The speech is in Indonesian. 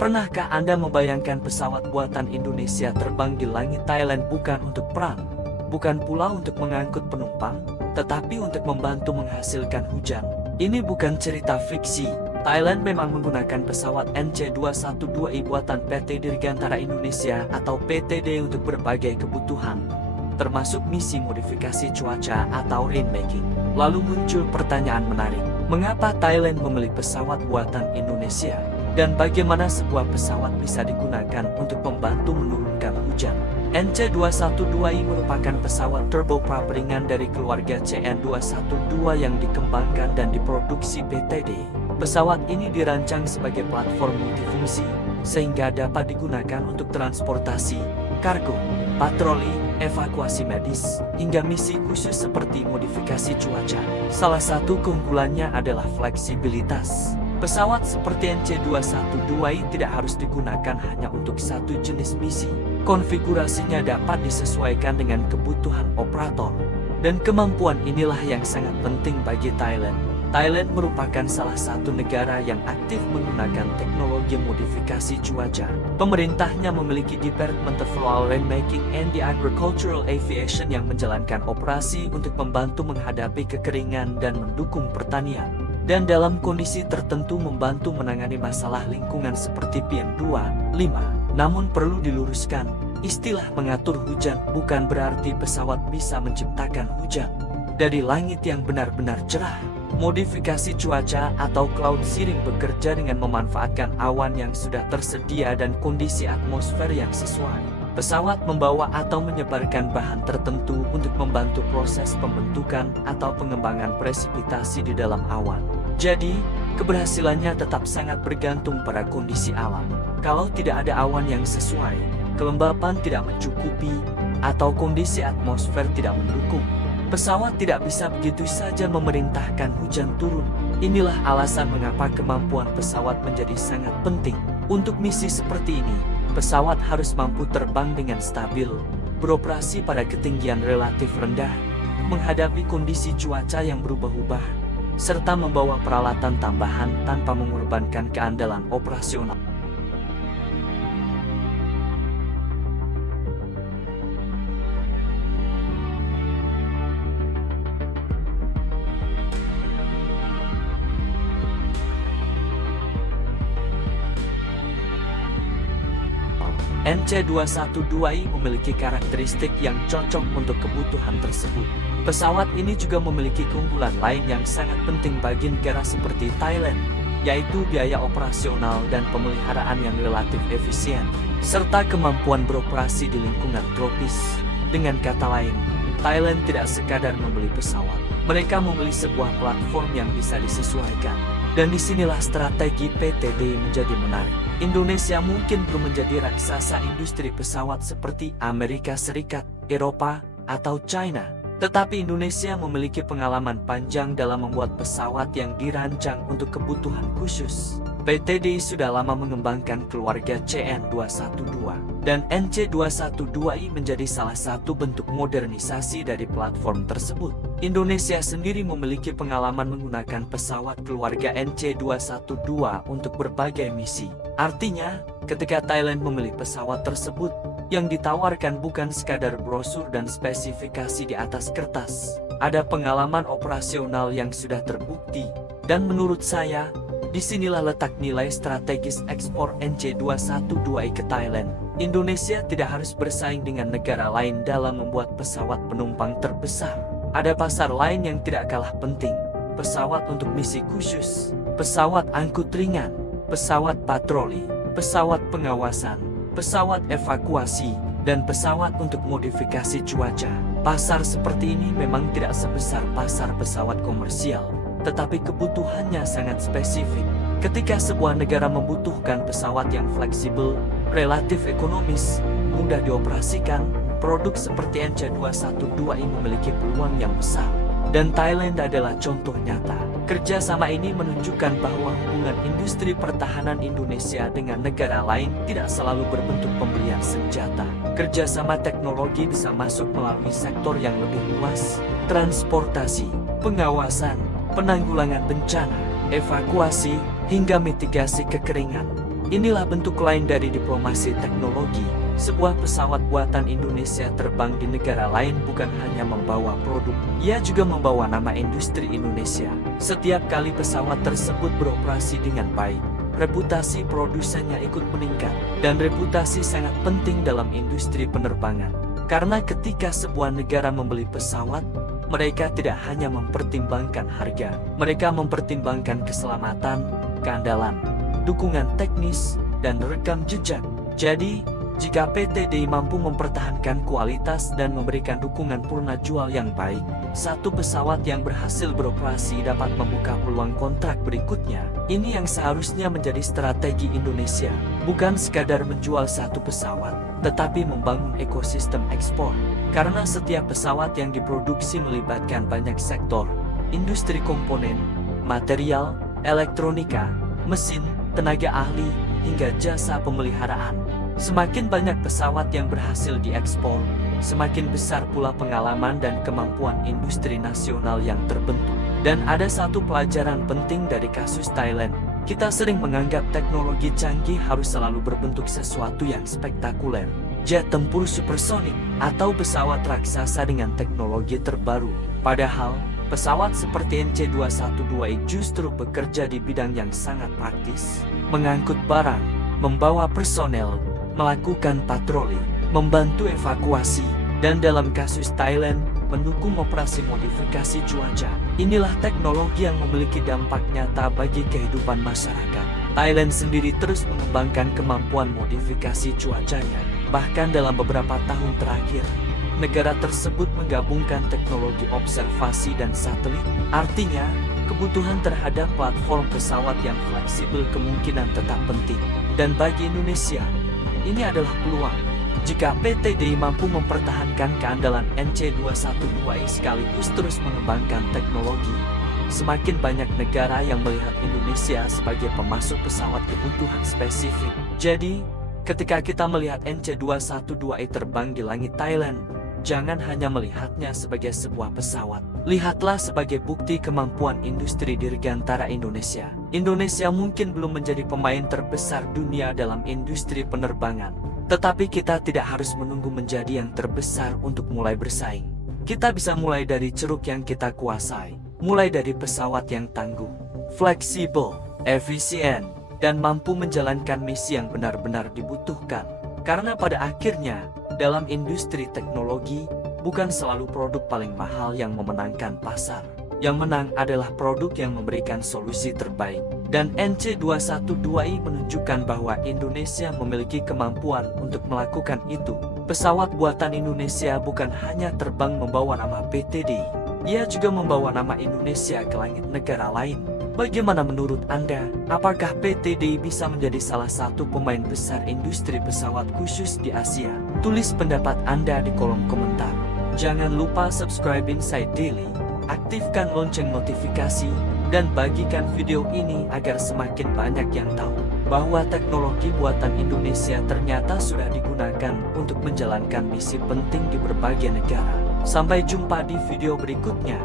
Pernahkah Anda membayangkan pesawat buatan Indonesia terbang di langit Thailand bukan untuk perang, bukan pula untuk mengangkut penumpang, tetapi untuk membantu menghasilkan hujan? Ini bukan cerita fiksi. Thailand memang menggunakan pesawat NC212I buatan PT Dirgantara Indonesia atau PTD untuk berbagai kebutuhan, termasuk misi modifikasi cuaca atau rainmaking. Lalu muncul pertanyaan menarik, mengapa Thailand memilih pesawat buatan Indonesia? Dan bagaimana sebuah pesawat bisa digunakan untuk membantu menurunkan hujan? NC212I merupakan pesawat turboprop ringan dari keluarga CN212 yang dikembangkan dan diproduksi PTD. Pesawat ini dirancang sebagai platform multifungsi, sehingga dapat digunakan untuk transportasi, kargo, patroli, evakuasi medis, hingga misi khusus seperti modifikasi cuaca. Salah satu keunggulannya adalah fleksibilitas. Pesawat seperti NC212I tidak harus digunakan hanya untuk satu jenis misi. Konfigurasinya dapat disesuaikan dengan kebutuhan operator. Dan kemampuan inilah yang sangat penting bagi Thailand. Thailand merupakan salah satu negara yang aktif menggunakan teknologi modifikasi cuaca. Pemerintahnya memiliki Department of Rural Rainmaking and the Agricultural Aviation yang menjalankan operasi untuk membantu menghadapi kekeringan dan mendukung pertanian. Dan dalam kondisi tertentu membantu menangani masalah lingkungan seperti PM2.5. Namun perlu diluruskan, istilah mengatur hujan bukan berarti pesawat bisa menciptakan hujan dari langit yang benar-benar cerah. Modifikasi cuaca atau cloud seeding bekerja dengan memanfaatkan awan yang sudah tersedia dan kondisi atmosfer yang sesuai. Pesawat membawa atau menyebarkan bahan tertentu untuk membantu proses pembentukan atau pengembangan presipitasi di dalam awan. Jadi, keberhasilannya tetap sangat bergantung pada kondisi alam. Kalau tidak ada awan yang sesuai, kelembapan tidak mencukupi, atau kondisi atmosfer tidak mendukung, pesawat tidak bisa begitu saja memerintahkan hujan turun. Inilah alasan mengapa kemampuan pesawat menjadi sangat penting. Untuk misi seperti ini, pesawat harus mampu terbang dengan stabil, beroperasi pada ketinggian relatif rendah, menghadapi kondisi cuaca yang berubah-ubah, serta membawa peralatan tambahan tanpa mengorbankan keandalan operasional. NC212I memiliki karakteristik yang cocok untuk kebutuhan tersebut. Pesawat ini juga memiliki keunggulan lain yang sangat penting bagi negara seperti Thailand, yaitu biaya operasional dan pemeliharaan yang relatif efisien, serta kemampuan beroperasi di lingkungan tropis. Dengan kata lain, Thailand tidak sekadar membeli pesawat, mereka membeli sebuah platform yang bisa disesuaikan. Dan disinilah strategi PTD menjadi menarik. Indonesia mungkin belum menjadi raksasa industri pesawat seperti Amerika Serikat, Eropa, atau China. Tetapi Indonesia memiliki pengalaman panjang dalam membuat pesawat yang dirancang untuk kebutuhan khusus. PTD sudah lama mengembangkan keluarga CN212, dan NC212I menjadi salah satu bentuk modernisasi dari platform tersebut. Indonesia sendiri memiliki pengalaman menggunakan pesawat keluarga NC212 untuk berbagai misi. Artinya, ketika Thailand memilih pesawat tersebut, yang ditawarkan bukan sekadar brosur dan spesifikasi di atas kertas. Ada pengalaman operasional yang sudah terbukti, dan menurut saya, disinilah letak nilai strategis ekspor NC212I ke Thailand. Indonesia tidak harus bersaing dengan negara lain dalam membuat pesawat penumpang terbesar. Ada pasar lain yang tidak kalah penting, pesawat untuk misi khusus, pesawat angkut ringan, pesawat patroli, pesawat pengawasan, pesawat evakuasi, dan pesawat untuk modifikasi cuaca. Pasar seperti ini memang tidak sebesar pasar pesawat komersial, tetapi kebutuhannya sangat spesifik. Ketika sebuah negara membutuhkan pesawat yang fleksibel, relatif ekonomis, mudah dioperasikan, produk seperti NC212I memiliki peluang yang besar. Dan Thailand adalah contoh nyata. Kerjasama ini menunjukkan bahwa hubungan industri pertahanan Indonesia dengan negara lain tidak selalu berbentuk pembelian senjata. Kerjasama teknologi bisa masuk melalui sektor yang lebih luas, transportasi, pengawasan, penanggulangan bencana, evakuasi, hingga mitigasi kekeringan. Inilah bentuk lain dari diplomasi teknologi. Sebuah pesawat buatan Indonesia terbang di negara lain bukan hanya membawa produk, ia juga membawa nama industri Indonesia. Setiap kali pesawat tersebut beroperasi dengan baik, reputasi produsennya ikut meningkat, dan reputasi sangat penting dalam industri penerbangan. Karena ketika sebuah negara membeli pesawat, mereka tidak hanya mempertimbangkan harga, mereka mempertimbangkan keselamatan, keandalan, dukungan teknis, dan rekam jejak. Jadi, jika PT DI mampu mempertahankan kualitas dan memberikan dukungan purna jual yang baik, satu pesawat yang berhasil beroperasi dapat membuka peluang kontrak berikutnya. Ini yang seharusnya menjadi strategi Indonesia, bukan sekadar menjual satu pesawat, tetapi membangun ekosistem ekspor. Karena setiap pesawat yang diproduksi melibatkan banyak sektor, industri komponen, material, elektronika, mesin, tenaga ahli, hingga jasa pemeliharaan. Semakin banyak pesawat yang berhasil diekspor, semakin besar pula pengalaman dan kemampuan industri nasional yang terbentuk. Dan ada satu pelajaran penting dari kasus Thailand. Kita sering menganggap teknologi canggih harus selalu berbentuk sesuatu yang spektakuler. Jet tempur supersonik, atau pesawat raksasa dengan teknologi terbaru. Padahal, pesawat seperti NC-212I justru bekerja di bidang yang sangat praktis. Mengangkut barang, membawa personel, melakukan patroli, membantu evakuasi, dan dalam kasus Thailand, mendukung operasi modifikasi cuaca. Inilah teknologi yang memiliki dampak nyata bagi kehidupan masyarakat. Thailand sendiri terus mengembangkan kemampuan modifikasi cuacanya. Bahkan dalam beberapa tahun terakhir, negara tersebut menggabungkan teknologi observasi dan satelit. Artinya, kebutuhan terhadap platform pesawat yang fleksibel kemungkinan tetap penting. Dan bagi Indonesia, ini adalah peluang. Jika PT DI mampu mempertahankan keandalan NC-212I sekaligus terus mengembangkan teknologi, semakin banyak negara yang melihat Indonesia sebagai pemasok pesawat kebutuhan spesifik. Jadi, ketika kita melihat NC-212I terbang di langit Thailand, jangan hanya melihatnya sebagai sebuah pesawat. Lihatlah sebagai bukti kemampuan industri dirgantara Indonesia. Indonesia mungkin belum menjadi pemain terbesar dunia dalam industri penerbangan, tetapi kita tidak harus menunggu menjadi yang terbesar untuk mulai bersaing. Kita bisa mulai dari ceruk yang kita kuasai, mulai dari pesawat yang tangguh, fleksibel, efisien, dan mampu menjalankan misi yang benar-benar dibutuhkan. Karena pada akhirnya, dalam industri teknologi, bukan selalu produk paling mahal yang memenangkan pasar. Yang menang adalah produk yang memberikan solusi terbaik. Dan NC-212I menunjukkan bahwa Indonesia memiliki kemampuan untuk melakukan itu. Pesawat buatan Indonesia bukan hanya terbang membawa nama PT DI, ia juga membawa nama Indonesia ke langit negara lain. Bagaimana menurut Anda? Apakah PT DI bisa menjadi salah satu pemain besar industri pesawat khusus di Asia? Tulis pendapat Anda di kolom komentar. Jangan lupa subscribe Inside Daily, aktifkan lonceng notifikasi, dan bagikan video ini agar semakin banyak yang tahu bahwa teknologi buatan Indonesia ternyata sudah digunakan untuk menjalankan misi penting di berbagai negara. Sampai jumpa di video berikutnya.